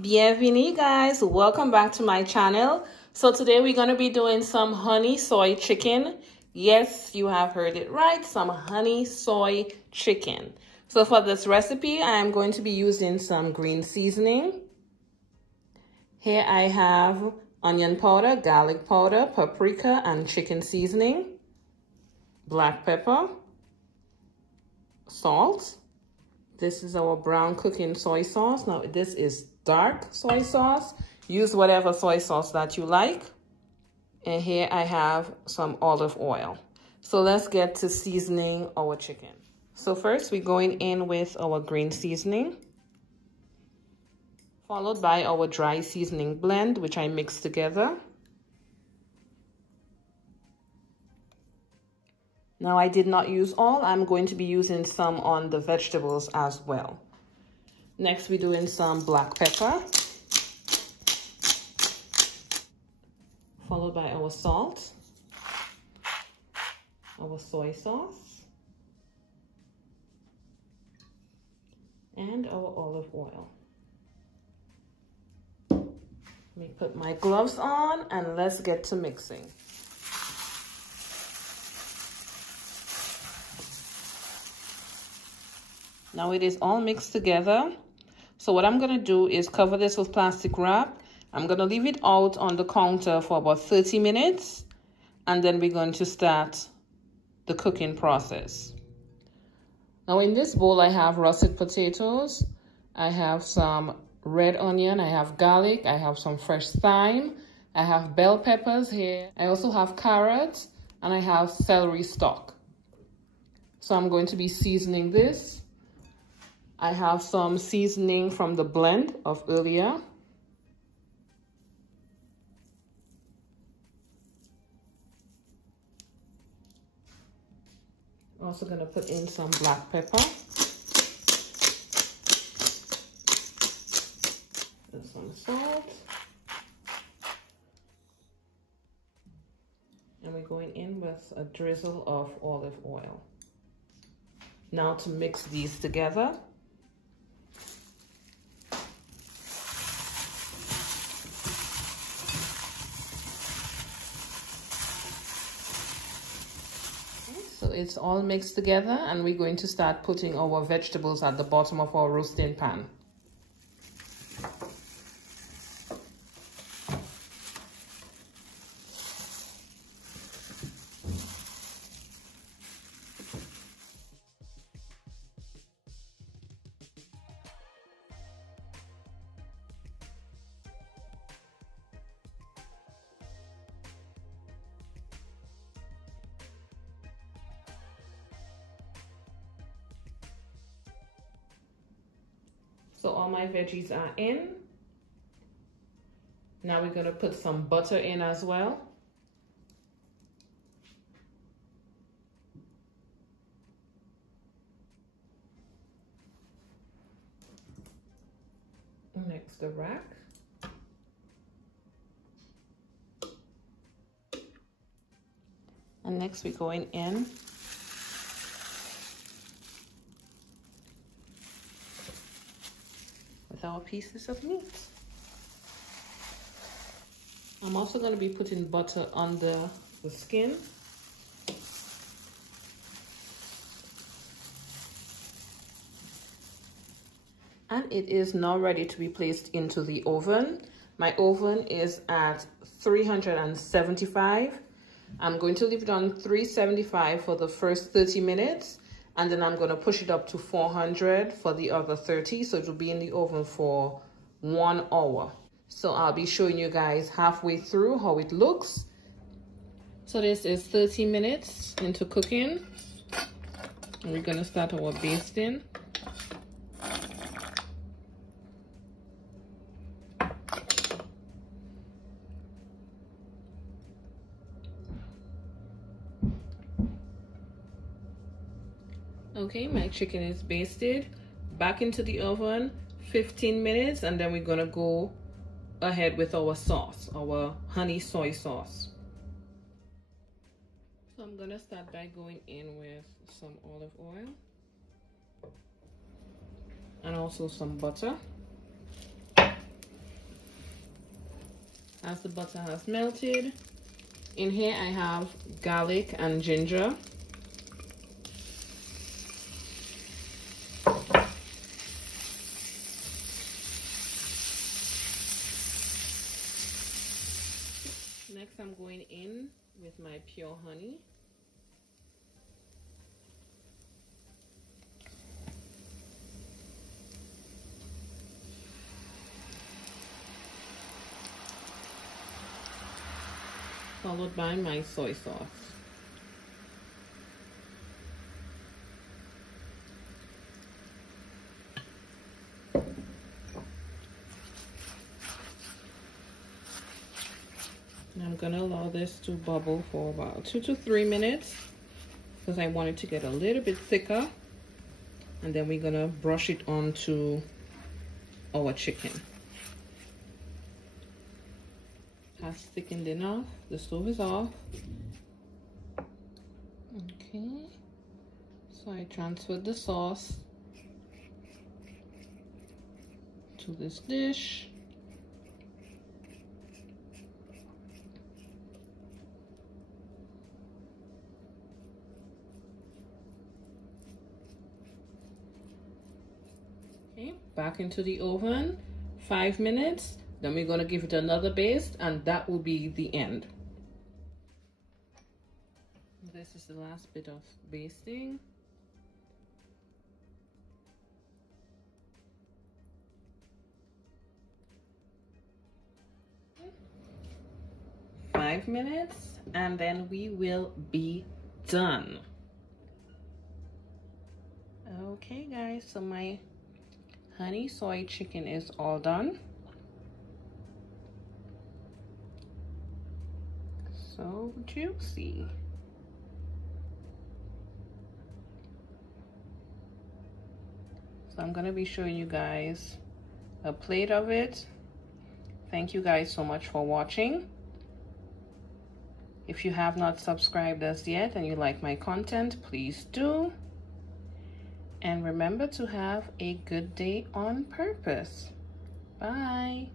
Bienvenue guys, welcome back to my channel. So today we're going to be doing some honey soy chicken. Yes, you have heard it right, some honey soy chicken. So for this recipe, I am going to be using some green seasoning. Here I have onion powder, garlic powder, paprika, and chicken seasoning, black pepper, salt. This is our brown cooking soy sauce. Now this is dark soy sauce. Use whatever soy sauce that you like. And here I have some olive oil. So let's get to seasoning our chicken. So first we're going in with our green seasoning, followed by our dry seasoning blend, which I mix together. Now I did not use all. I'm going to be using some on the vegetables as well. Next, we're doing some black pepper, followed by our salt, our soy sauce, and our olive oil. Let me put my gloves on and let's get to mixing. Now it is all mixed together. So what I'm gonna do is cover this with plastic wrap. I'm gonna leave it out on the counter for about 30 minutes, and then we're going to start the cooking process. Now in this bowl, I have russet potatoes, I have some red onion, I have garlic, I have some fresh thyme, I have bell peppers here, I also have carrots, and I have celery stalk. So I'm going to be seasoning this. I have some seasoning from the blend of earlier. I'm also going to put in some black pepper. And some salt. And we're going in with a drizzle of olive oil. Now to mix these together. So it's all mixed together, and we're going to start putting our vegetables at the bottom of our roasting pan. So all my veggies are in. Now we're going to put some butter in as well. Next, the rack. And next we're going in with our pieces of meat. I'm also going to be putting butter under the skin. And it is now ready to be placed into the oven. My oven is at 375. I'm going to leave it on 375 for the first 30 minutes. And then I'm going to push it up to 400 for the other 30. So it will be in the oven for 1 hour. So I'll be showing you guys halfway through how it looks. So this is 30 minutes into cooking. And we're going to start our basting. Okay, my chicken is basted. Back into the oven, 15 minutes, and then we're gonna go ahead with our sauce, our honey soy sauce. So I'm gonna start by going in with some olive oil and also some butter. as the butter has melted. In here I have garlic and ginger. Next I'm going in with my pure honey. Followed by my soy sauce. And I'm gonna allow this to bubble for about 2 to 3 minutes because I want it to get a little bit thicker. And then we're gonna brush it onto our chicken. Has thickened enough. The stove is off. Okay, so I transferred the sauce to this dish. Okay, back into the oven, 5 minutes. Then we're going to give it another baste, and that will be the end. This is the last bit of basting. Okay. 5 minutes, and then we will be done. Okay guys, so my honey soy chicken is all done. So juicy. So I'm gonna be showing you guys a plate of it. Thank you guys so much for watching. If you have not subscribed as yet and you like my content, please do. And remember to have a good day on purpose. Bye.